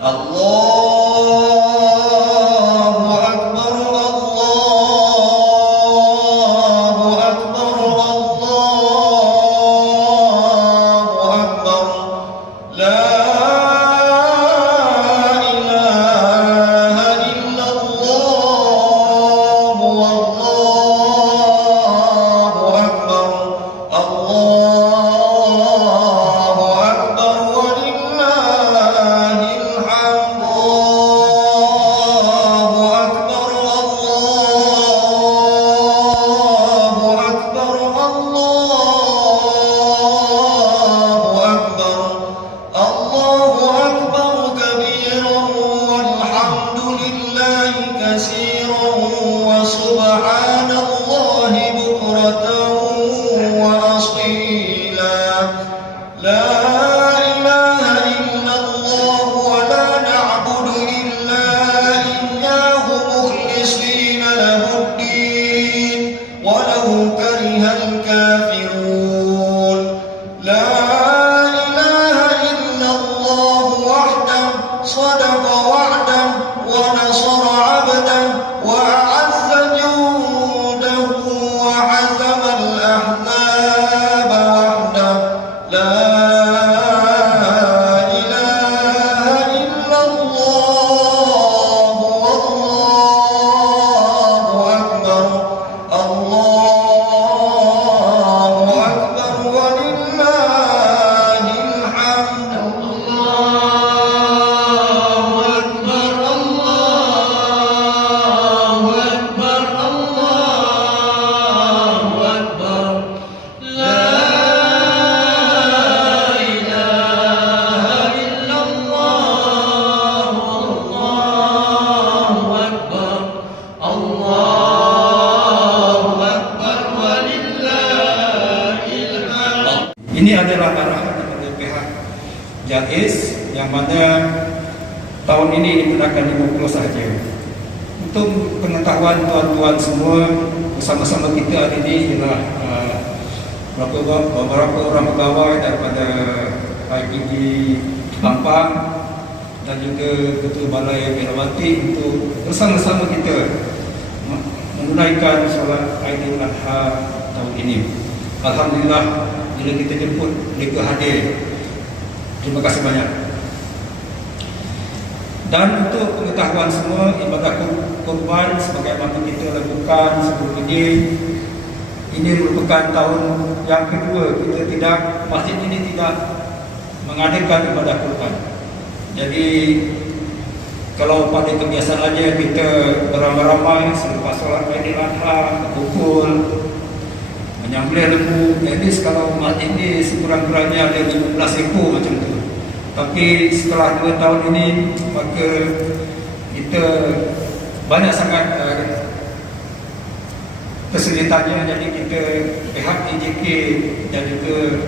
Allahu Akbar, Allahu Akbar, Allahu Akbar. La ilaha illallah, wallahu akbar. Allahu akbar walillahil hamd. Allahu akbar, Allahu akbar, Allahu akbar. Allahu akbar kabiran walhamdulillahi katsiran wa subhanallahi bukratan wa asila. La ilaha illallah wa la na'budu illa iyyahu mukhlishina lahuddin walau karihal kafirun. La صدق وعده ونصر عبده وأعز جنده وحزم الأحزاب وحده. لا إله إلا الله والله أكبر. الله أكبر ولله الحمد. Ini adalah arahan dari pihak JAIS yang mana tahun ini digunakan 50 sahaja. Untuk pengetahuan tuan-tuan semua, bersama-sama kita hari ini ialah beberapa orang pegawai daripada IPD Ampang dan juga Ketua Balai Merawati untuk bersama-sama kita menunaikan solat Aidiladha tahun ini. Alhamdulillah, bila kita jemput mereka hadir. Terima kasih banyak. Dan untuk pengetahuan semua, ibadah kurban sebagaimana kita lakukan sebelum ini merupakan tahun yang kedua masjid ini tidak mengadakan ibadah kurban. Jadi kalau pada kebiasaannya kita beramai-ramai selepas solat Aidiladha berkumpul menyembelih lembu, jadi kalau masjid ini sekurang-kurangnya ada 15 ekor macam tu. Tapi setelah 2 tahun ini, maka kita banyak sangat kesulitannya. Jadi kita pihak IJK dan juga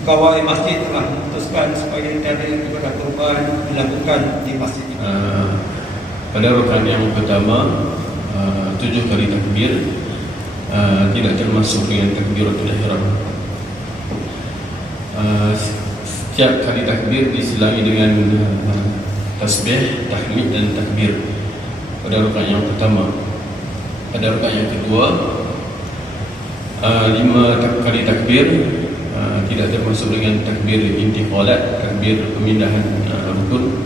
pegawai masjid telah memutuskan supaya tiada ibadah kurban dilakukan di masjid ini. Pada rukun yang pertama, 7 kali takbir tidak termasuk dengan takbiratul ihram. Setiap kali takbir diselangi dengan tasbih, tahmid dan takbir. Pada rukun yang pertama. Pada rukun yang kedua, 5 kali takbir tidak termasuk dengan takbir intiqalat, takbir pemindahan rukun.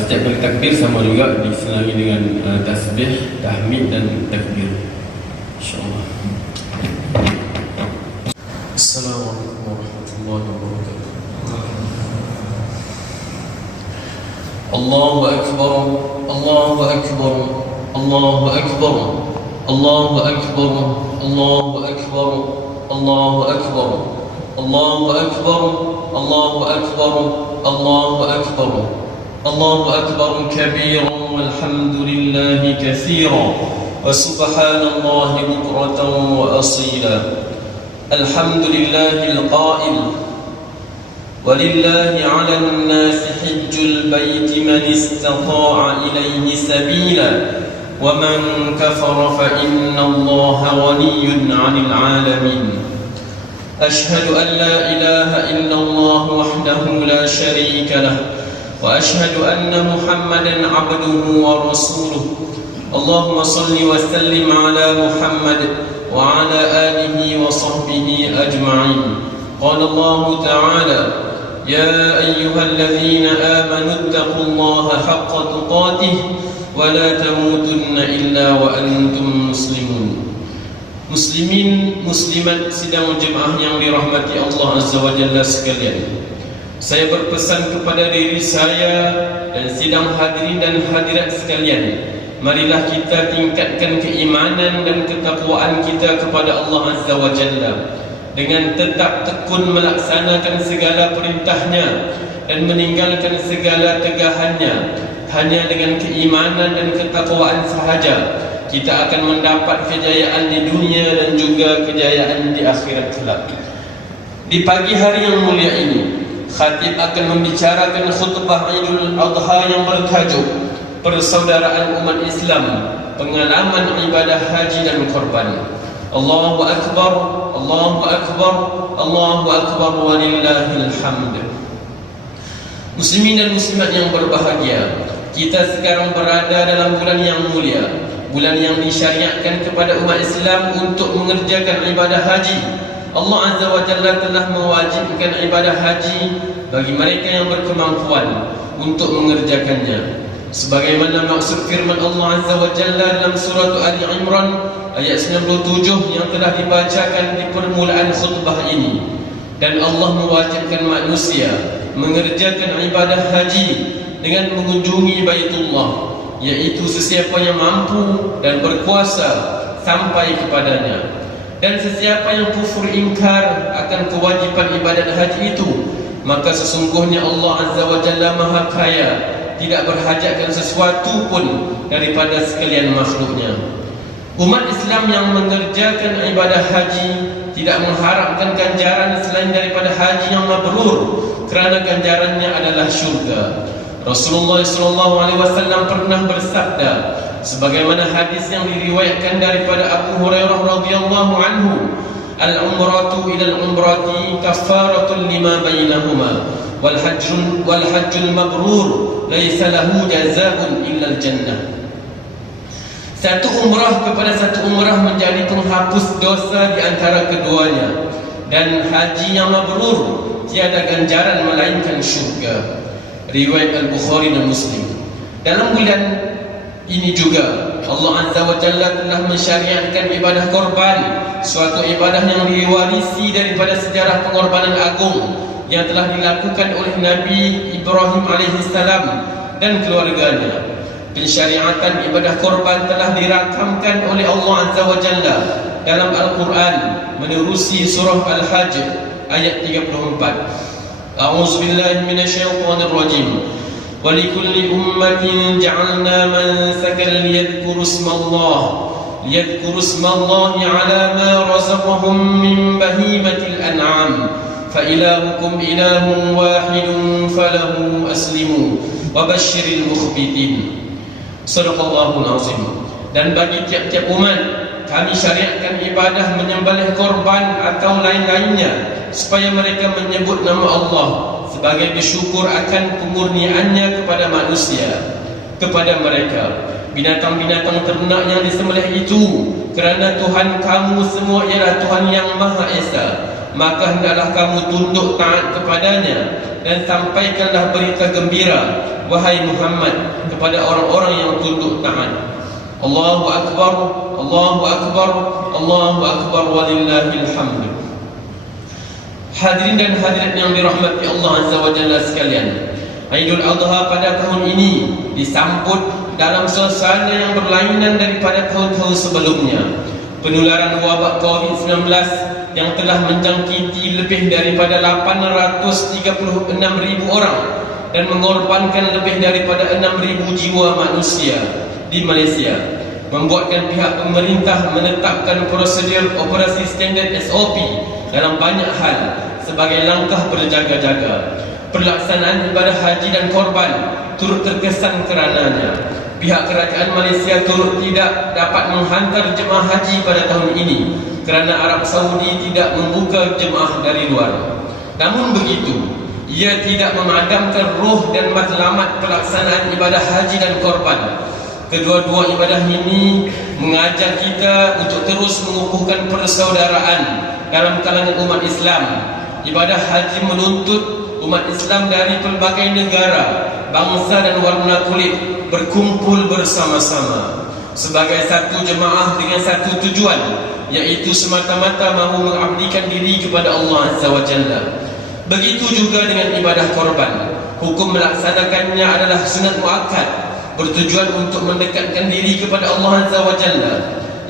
Setiap kali takbir sama juga diselangi dengan tasbih, tahmid dan takbir. InsyaAllah. Assalamualaikum warahmatullahi wabarakatuh. Allahu Akbar, Allahu Akbar, Allahu Akbar, Allahu Akbar, Allahu Akbar, Allahu Akbar, Allahu Akbar, Allahu Akbar, Allahu Akbar, Allahu Akbar kabiran walhamdulillahi katsiran وسبحان الله بكرة وأصيلا. الحمد لله القائل ولله على الناس حج البيت من استطاع إليه سبيلا ومن كفر فإن الله غني عن العالمين. أشهد أن لا إله إلا الله وحده لا شريك له وأشهد أن محمدا عبده ورسوله اللهم صل وسلم على محمد وعلى آله وصحبه أجمعين. قال الله تعالى: يا أيها الذين آمنوا اتقوا الله حق تقاته ولا تموتن إلا وأنتم مسلمون. Muslimin, muslimat, sidang jemaah yang dirahmati Allah Azza wa Jalla sekalian, saya berpesan kepada diri saya dan sidang hadirin dan hadirat sekalian, marilah kita tingkatkan keimanan dan ketakwaan kita kepada Allah Azza wa Jalla dengan tetap tekun melaksanakan segala perintahnya dan meninggalkan segala tegahannya. Hanya dengan keimanan dan ketakwaan sahaja kita akan mendapat kejayaan di dunia dan juga kejayaan di akhirat kelak. Di pagi hari yang mulia ini, khatib akan membicarakan khutbah Idul Adha yang bertajuk Persaudaraan Umat Islam, Pengalaman Ibadah Haji dan Korban. Allahu Akbar, Allahu Akbar, Allahu Akbar, walillahil hamd. Muslimin dan muslimat yang berbahagia, kita sekarang berada dalam bulan yang mulia, bulan yang disyariatkan kepada umat Islam untuk mengerjakan ibadah haji. Allah Azza wa Jalla telah mewajibkan ibadah haji bagi mereka yang berkemampuan untuk mengerjakannya. Sebagaimana maksud firman Allah Azza wa Jalla dalam surah Ali Imran ayat 97 yang telah dibacakan di permulaan khutbah ini. Dan Allah mewajibkan manusia mengerjakan ibadah haji dengan mengunjungi Baitullah, yaitu sesiapa yang mampu dan berkuasa sampai kepadanya. Dan sesiapa yang kufur ingkar akan kewajiban ibadat haji itu, maka sesungguhnya Allah Azza wa Jalla Maha Kaya, tidak berhajatkan sesuatu pun daripada sekalian makhluknya. Umat Islam yang mengerjakan ibadah haji tidak mengharapkan ganjaran selain daripada haji yang mabrur, kerana ganjarannya adalah syurga. Rasulullah SAW pernah bersabda, sebagaimana hadis yang diriwayatkan daripada Abu Hurairah radhiyallahu anhu, al-umratu ila al-umrati kafaratun lima bainahuma wal hajjul mabrur laisa lahu jazaa'un illa al-jannah. Satu umrah kepada satu umrah menjadi penghapus dosa di antara keduanya, dan haji yang mabrur tiada ganjaran melainkan syurga. Riwayat Al-Bukhari dan Muslim. Dalam bulan ini juga Allah Azza wa Jalla telah mensyariatkan ibadah korban, suatu ibadah yang diwarisi daripada sejarah pengorbanan agung yang telah dilakukan oleh Nabi Ibrahim alaihissalam dan keluarganya. Pensyariatan ibadah korban telah dirakamkan oleh Allah Azza wa Jalla dalam Al-Quran menerusi surah Al-Hajj ayat 34. أعوذ بالله من الشيطان الرجيم ولكل أمة جعلنا منسكا ليذكروا اسم الله على ما رزقهم من بهيمة الأنعام فإلهكم إله واحد فله أسلموا وبشر المخبتين. صدق الله العظيم. Dan bagi tiap-tiap umat kami syariatkan ibadah menyembelih korban atau lain-lainnya supaya mereka menyebut nama Allah sebagai bersyukur akan pemurniannya kepada manusia, kepada mereka. Binatang-binatang ternak yang disembelih itu kerana Tuhan kamu semua ialah Tuhan yang Maha Esa, maka hendaklah kamu tunduk taat kepadanya dan sampaikanlah berita gembira, wahai Muhammad, kepada orang-orang yang tunduk taat. Allahu Akbar, Allahu Akbar, Allahu Akbar, walillahil hamd. Hadirin dan hadirat yang dirahmati Allah Azza wa Jalla sekalian, Idul Adha pada tahun ini disambut dalam suasana yang berlainan daripada tahun-tahun sebelumnya. Penularan wabak COVID-19 yang telah menjangkiti lebih daripada 836,000 orang dan mengorbankan lebih daripada 6,000 jiwa manusia di Malaysia, membuatkan pihak pemerintah menetapkan prosedur operasi standard SOP dalam banyak hal sebagai langkah berjaga-jaga. Pelaksanaan ibadah haji dan korban turut terkesan kerananya. Pihak kerajaan Malaysia turut tidak dapat menghantar jemaah haji pada tahun ini kerana Arab Saudi tidak membuka jemaah dari luar. Namun begitu, ia tidak memadamkan roh dan matlamat pelaksanaan ibadah haji dan korban. Kedua-dua ibadah ini mengajar kita untuk terus mengukuhkan persaudaraan dalam kalangan umat Islam. Ibadah haji menuntut umat Islam dari pelbagai negara, bangsa dan warna kulit berkumpul bersama-sama sebagai satu jemaah dengan satu tujuan, yaitu semata-mata mahu mengabdikan diri kepada Allah Azza wa Jalla. Begitu juga dengan ibadah korban. Hukum melaksanakannya adalah sunat muakkad, bertujuan untuk mendekatkan diri kepada Allah Azza wa Jalla.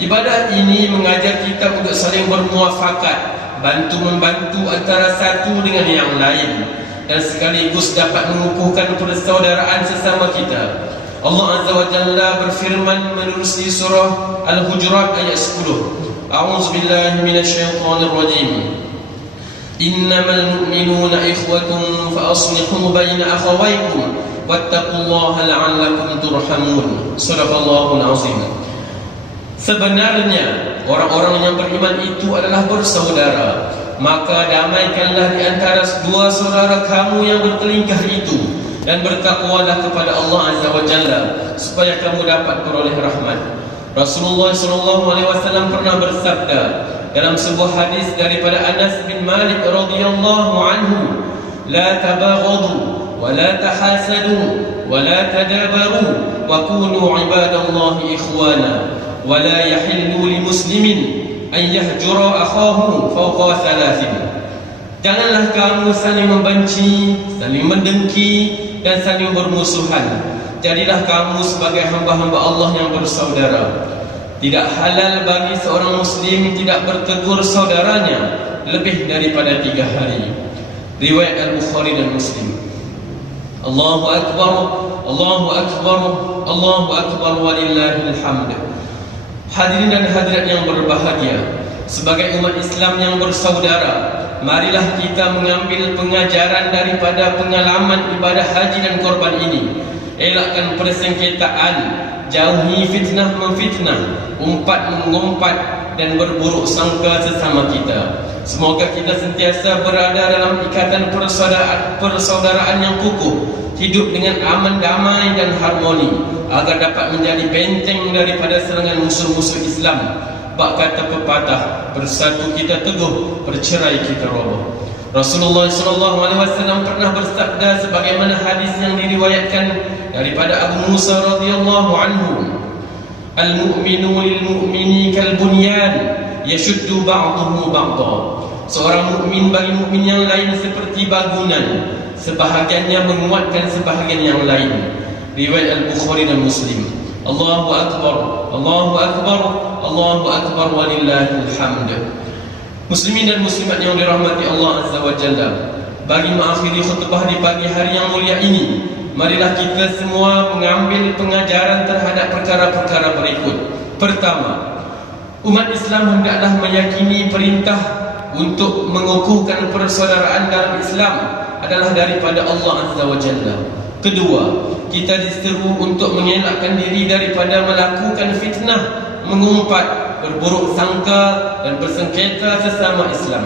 Ibadah ini mengajar kita untuk saling bermuafakat, bantu-membantu antara satu dengan yang lain, dan sekaligus dapat mengukuhkan persaudaraan sesama kita. Allah Azza wa Jalla berfirman menerusi surah Al-Hujurat ayat 10. A'udzubillahi minasyaitonir rajim. Innamal mu'minuna ikhwatun fa aslihu baina akhawaykum wattaqullaha la'allakum turhamun. Shadaqallahul azim. Sebenarnya orang-orang yang beriman itu adalah bersaudara, maka damaikanlah di antara dua saudara kamu yang bertelingkah itu, dan bertakwalah kepada Allah Azza wa Jalla supaya kamu dapat beroleh rahmat. Rasulullah SAW pernah bersabda dalam sebuah hadis daripada Anas bin Malik radhiyallahu anhu, la tabaghadu wa la tahasadu wa la tadabaru wa kunu ibadallahi ikhwana wa la yahillu li muslimin an yahjura akhahu fawqa thalathin. Janganlah kamu saling membenci, saling mendengki, dan saling bermusuhan. Jadilah kamu sebagai hamba-hamba Allah yang bersaudara. Tidak halal bagi seorang muslim tidak bertegur saudaranya lebih daripada 3 hari. Riwayat Al-Bukhari dan Muslim. Allahu Akbar, Allahu Akbar, Allahu Akbar walillahil hamd. Hadirin dan hadirat yang berbahagia, sebagai umat Islam yang bersaudara, marilah kita mengambil pengajaran daripada pengalaman ibadah haji dan korban ini. Elakkan persengketaan, jauhi fitnah memfitnah, umpat mengumpat, dan berburuk sangka sesama kita. Semoga kita sentiasa berada dalam ikatan persaudaraan yang kukuh, hidup dengan aman, damai dan harmoni, agar dapat menjadi benteng daripada serangan musuh-musuh Islam. Bak kata pepatah, bersatu kita teguh, bercerai kita roboh. Rasulullah SAW pernah bersabda sebagaimana hadis yang diriwayatkan daripada Abu Musa radhiyallahu anhu, al-mu'minu lil-mu'mini kal-bunyan yashuddu ba'duhu ba'dha. Seorang mukmin bagi mukmin yang lain seperti bangunan, sebahagiannya menguatkan sebahagian yang lain. Riwayat Al-Bukhari dan Muslim. Allahu Akbar, Allahu Akbar, Allahu Akbar walillahil hamd. Muslimin dan muslimat yang dirahmati Allah Azza wa Jalla, bagi mengakhiri khutbah di pagi hari yang mulia ini, marilah kita semua mengambil pengajaran terhadap perkara-perkara berikut. Pertama, umat Islam hendaklah meyakini perintah untuk mengukuhkan persaudaraan dalam Islam adalah daripada Allah Azza wa Jalla. Kedua, kita diseru untuk mengelakkan diri daripada melakukan fitnah, mengumpat, berburuk sangka dan bersengketa sesama Islam.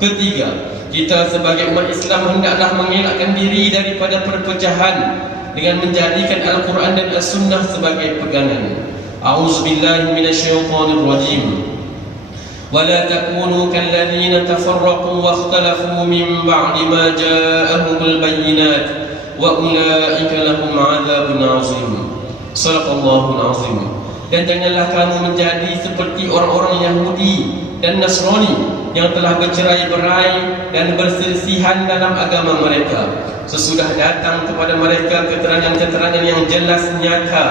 Ketiga, kita sebagai umat Islam hendaklah mengelakkan diri daripada perpecahan dengan menjadikan Al-Quran dan As-Sunnah sebagai pegangan. A'udzubillahi minasyaitonir rajim. ولا تكونوا كالذين تفرقوا واختلفوا من بعد ما جاءهم البينات وأولئك لهم عذاب عظيم. صدق الله العظيم. Dan janganlah kamu menjadi seperti orang-orang Yahudi dan Nasrani yang telah bercerai-berai dan berselisihan dalam agama mereka sesudah datang kepada mereka keterangan-keterangan yang jelas nyata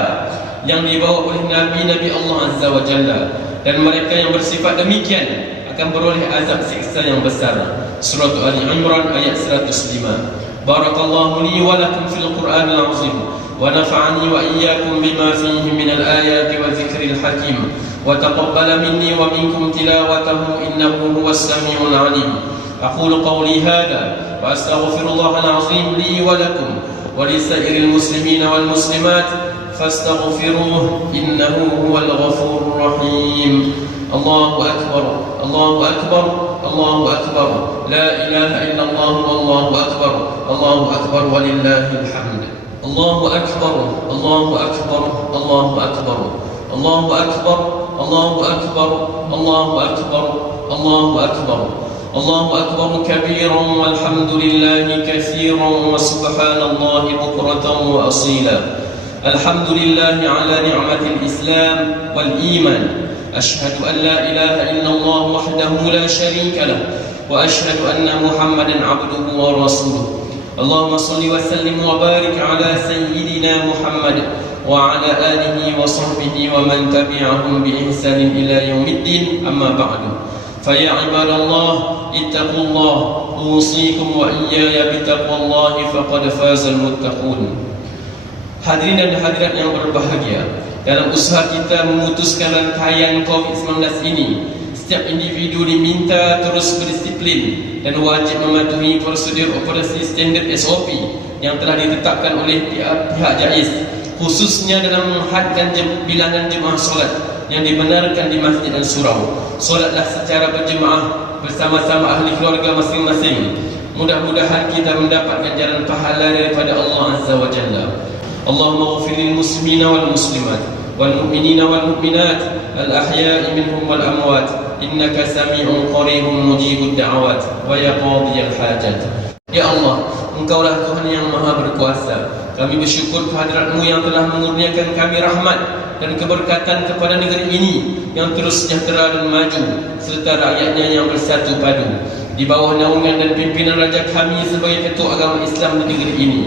yang dibawa oleh Nabi-Nabi Allah Azza wa Jalla. Dan mereka yang bersifat demikian akan beroleh azab siksa yang besar. Surah Ali Imran ayat 105. Barakallahu li wa lakum fil Qur'anil azim wa nafa'ani wa iyyakum bima fihi minal ayati wa dzikril hakim wa taqabbala minni wa minkum tilawatahu innahu huwas samiul alim. Aqulu qawli hadha wa astaghfirullahal azim li wa lakum wa lisairil muslimin wal muslimat فاستغفروه إنه هو الغفور الرحيم. الله أكبر، الله أكبر. الله أكبر لا إله إلا الله والله أكبر الله أكبر ولله الحمد الله أكبر الله أكبر الله أكبر الله أكبر الله أكبر الله أكبر الله أكبر الله أكبر كبيرا والحمد لله كثيرا وسبحان الله بكرة وأصيلا الحمد لله على نعمة الإسلام والإيمان أشهد أن لا إله إلا الله وحده لا شريك له وأشهد أن محمدا عبده ورسوله اللهم صل وسلم وبارك على سيدنا محمد وعلى آله وصحبه ومن تبعهم بإحسان إلى يوم الدين أما بعد فيا عباد الله اتقوا الله أوصيكم وإياي بتقوى الله فقد فاز المتقون. Hadirin dan hadirat yang berbahagia, dalam usaha kita memutuskan rantaian COVID-19 ini, setiap individu diminta terus berdisiplin dan wajib mematuhi prosedur operasi standard SOP yang telah ditetapkan oleh pihak JAIS, khususnya dalam menghadkan bilangan jemaah solat yang dibenarkan di masjid dan surau. Solatlah secara berjemaah bersama-sama ahli keluarga masing-masing. Mudah-mudahan kita mendapat ganjaran pahala daripada Allah Azza wa Jalla. Allahumma ighfir lil muslimina wal muslimat wal mu'minina wal mu'minat al ahya'i minhum wal amwat innaka sami'un qaribun mujibud da'awat wa ya qadiyal hajat. Ya Allah, Engkaulah Tuhan yang Maha Berkuasa. Kami bersyukur kehadirat-Mu yang telah mengurniakan kami rahmat dan keberkatan kepada negeri ini yang terus sejahtera dan maju serta rakyatnya yang bersatu padu di bawah naungan dan pimpinan raja kami sebagai ketua agama Islam di negeri ini.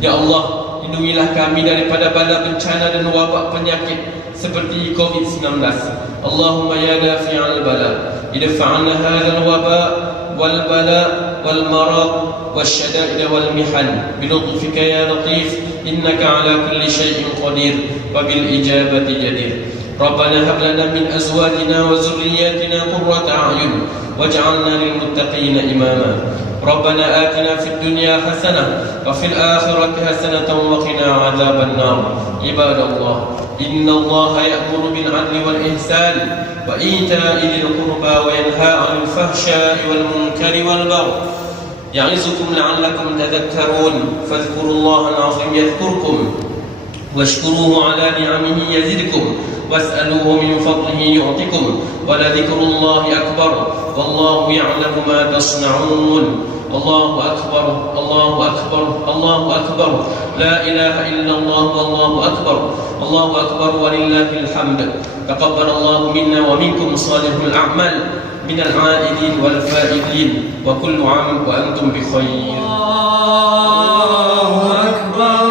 Ya Allah, lindungilah kami daripada bala bencana dan wabak penyakit seperti COVID-19. Allahumma ya dafi'al bala idfa'na hadzal waba wal bala wal marad wasyada'id wal mihan bilutfika ya latif innaka ala kulli syai'in qadir wa bil ijabati jadir. Rabbana hab lana min azwajina wa dhurriyyatina qurrata a'yun waj'alna lil muttaqina imama. ربنا آتنا في الدنيا حسنة وفي الآخرة حسنة وقنا عذاب النار. عباد الله إن الله يأمر بالعدل والإحسان وإيتاء ذي القربى وينهى عن الفحشاء والمنكر والبغي يعظكم لعلكم تذكرون فاذكروا الله العظيم يذكركم واشكروه على نعمه يزدكم واسألوه من فضله يعطكم ولذكر الله أكبر والله يعلم ما تصنعون. الله أكبر الله أكبر الله أكبر لا إله إلا الله والله أكبر الله أكبر ولله الحمد. تقبل الله منا ومنكم صالح الأعمال من العائدين والفائدين وكل عام وأنتم بخير. الله أكبر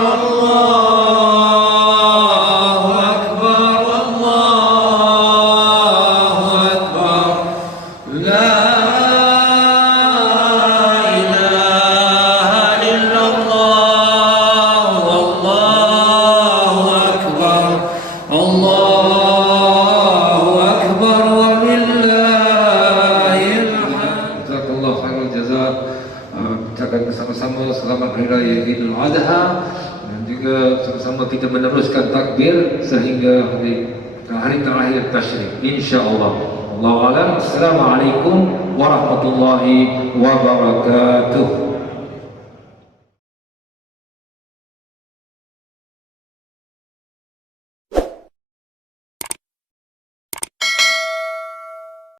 bersama-sama selamat Hari Raya Idul Adha dan juga sama-sama kita meneruskan takbir sehingga hari terakhir tasyrik insya-Allah. Allahu a'lam. Assalamualaikum warahmatullahi wabarakatuh.